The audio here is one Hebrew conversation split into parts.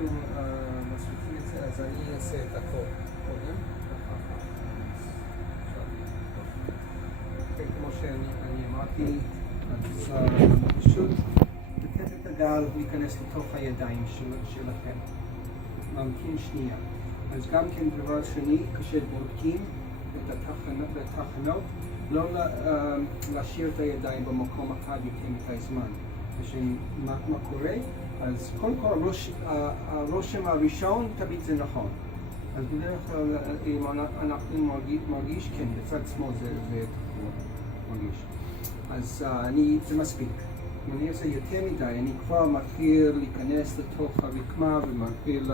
אנחנו מוסיפים את זה, אז אני אעשה את הכל קודם. כמו שאני אמרתי, אז פשוט לתת את הגל להיכנס לתוך הידיים שלכם. ממתין שנייה. אז גם כן דבר שני, כשבודקים את התחנות, לא להשאיר את הידיים במקום אחד יותר מדי זמן. מה קורה? אז קודם כל הרושם הראשון תמיד זה נכון. אז בדרך כלל אם אנחנו מרגיש, כן, בצד שמאל זה מרגיש. אז זה מספיק. אם אני עושה יותר מדי, אני כבר מתחיל להיכנס לתוך הרקמה ומתחיל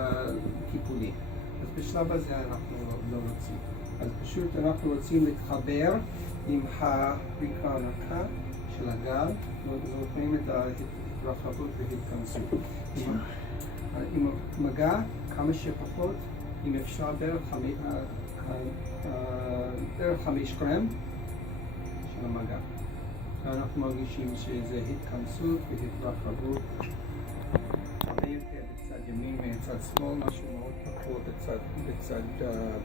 טיפולים. אז בשלב הזה אנחנו לא רוצים. אז פשוט אנחנו רוצים להתחבר עם הרקמה הרכה של הגל, זוכרים את ההתרחבות וההתכנסות. עם מגע כמה שפחות, אם אפשר בערך 5 גרם של המגע. אנחנו מרגישים שזה התכנסות והתרחבות הרבה יותר בצד ימין מצד שמאל, משהו מאוד פחות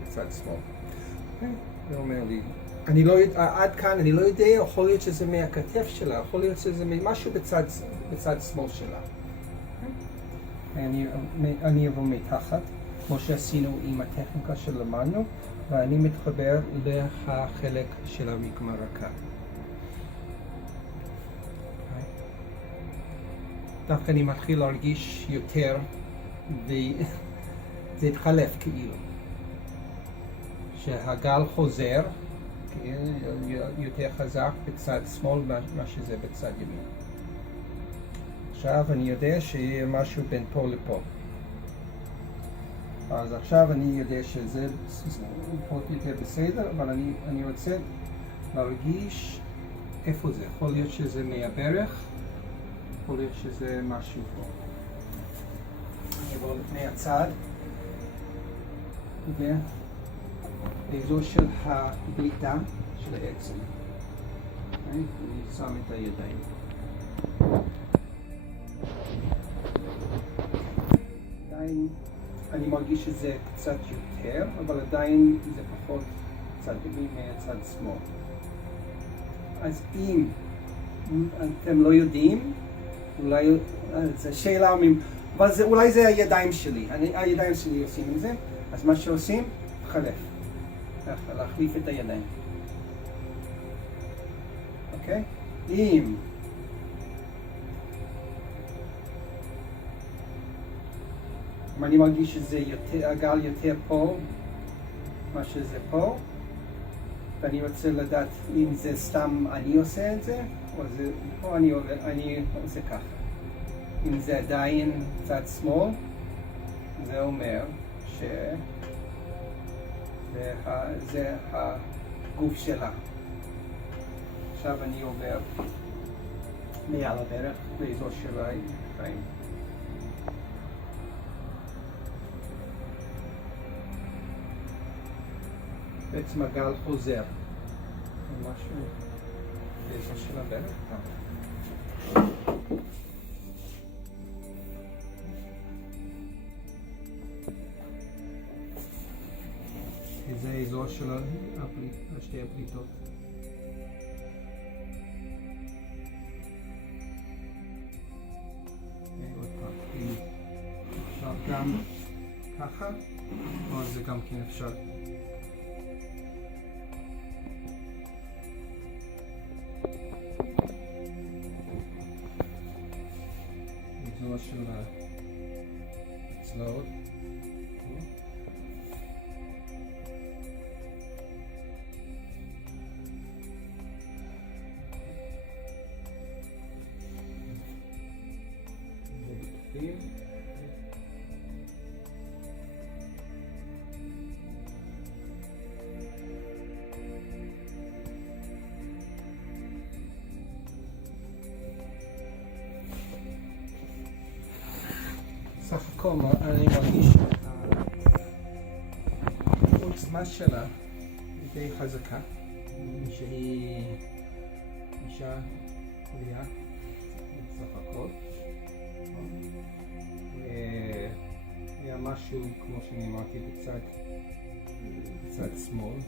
בצד שמאל. זה אומר לי, עד כאן אני לא יודע, יכול להיות שזה מהכתף שלה, יכול להיות שזה משהו בצד שמאל שלה. אני אבוא מתחת, כמו שעשינו עם הטכניקה שלמדנו, ואני מתחבר לחלק של הרקמה רכה. דווקא אני מתחיל להרגיש יותר, וזה התחלף כאילו. שהגל חוזר, יותר חזק בצד שמאל מה שזה בצד ימין. עכשיו אני יודע שיהיה משהו בין פה לפה. אז עכשיו אני יודע שזה פחות יותר בסדר, אבל אני רוצה להרגיש איפה זה. יכול להיות שזה מהברך, יכול להיות שזה משהו פה. אני אבוא לפני הצד, באזור של הבליטה של העצם. אני שם את הידיים. עדיין אני מרגיש שזה קצת יותר, אבל עדיין זה פחות צד ימין מהצד שמאל. אז אם אתם לא יודעים, אולי זו שאלה, אבל אולי זה הידיים שלי. הידיים שלי עושים את זה, אז מה שעושים, חלף. להחליף את הידיים. אוקיי? אם אני מרגיש שזה הגל יותר פה, מה שזה פה, ואני רוצה לדעת אם זה סתם אני עושה את זה, או אני עושה ככה. אם זה עדיין צד שמאל, זה אומר זה הגוף שלה. עכשיו אני עובר מעל הברך לאזור של החיים. בעצם הגל חוזר. משהו באזור של הברך. זה האזור של שתי הפליטות. עוד פעם, אפשר גם ככה, או זה גם כן אפשר. האזור של הצלעות. סך הכל אני מרגיש העוצמה שלה היא די חזקה, שהיא אישה בריאה סך הכל. היה משהו, כמו שאני אמרתי, בצד שמאל,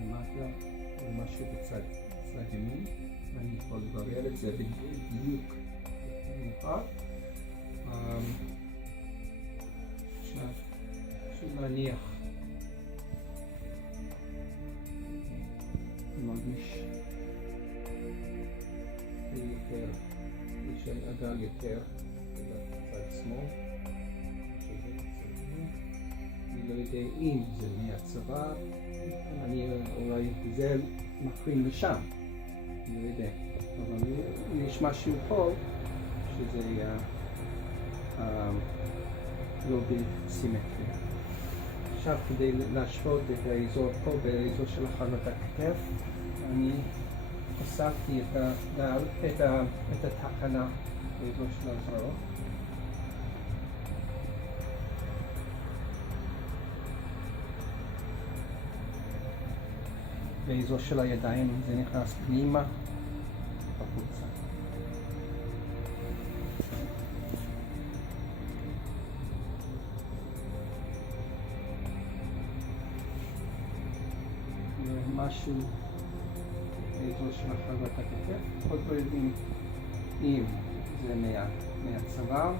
למטה, ומשהו בצד ימין, ואני יכול לברר את זה בדיוק. עכשיו, להניח, מרגיש יותר, יש אגל יותר בצד שמאל, אני לא יודע אם זה מהצבא, אני אולי זה מקרין לשם, אני לא יודע, אבל יש משהו פה שזה לא בסימטריה. עכשיו כדי להשוות את האזור פה באזור של החלת הכתף, אני הוספתי את התחנה באזור של הזרוע. באזור של הידיים זה נכנס פנימה בחוצה. משהו באזור של החלת הכתף, עוד לא יודעים אם זה מהצוואר,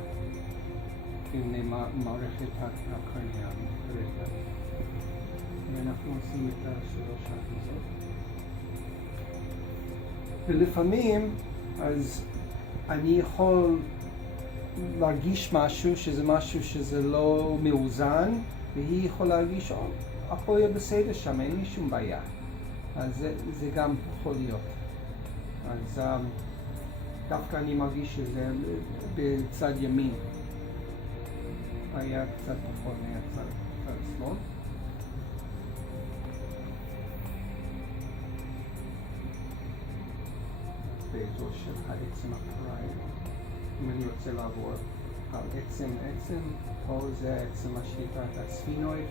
אם מערכת הקרניאלית כרגע. ואנחנו עושים את השלוש האחיזות. ולפעמים אז אני יכול להרגיש משהו שזה לא מאוזן, והיא יכולה להרגיש הכל יהיה בסדר שם, אין לי שום בעיה. אז זה גם יכול להיות. אז דווקא אני מרגיש שזה בצד ימין היה קצת פחות מהצד שמאל. באזור של העצם הקריים. אם אני רוצה לעבור על עצם, פה זה העצם מה שנקרא את הספינואיד.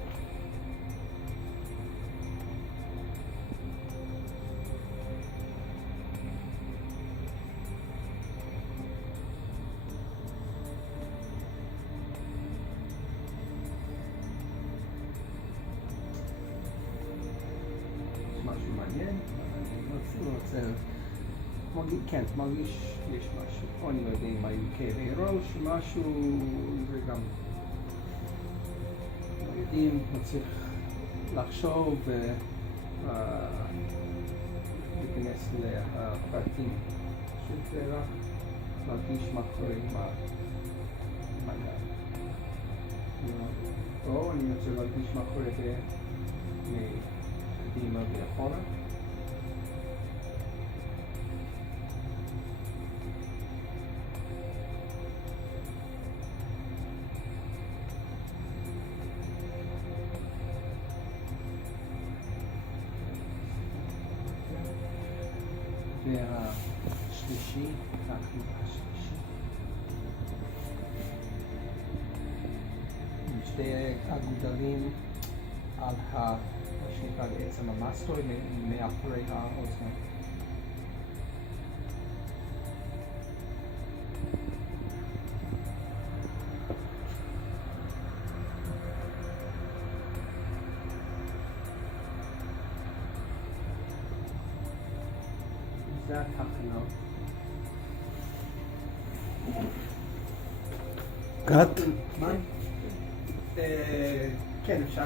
משהו מעניין, אני לא רוצה כן, מרגיש יש משהו, או אני לא יודע אם היו כאבי ראש, משהו, זה גם לא יודעים, לא צריך לחשוב ולהיכנס לפרטים, פשוט רק להרגיש מה קורה עם היד. או אני רוצה להרגיש מה קורה מקדימה ואחורה. והשלישי, תחליט השלישי. שתי הגודלים על מה שנקרא בעצם המאסטרואיד מאחורי האוזן. זה התחנות. קאט? כן, אפשר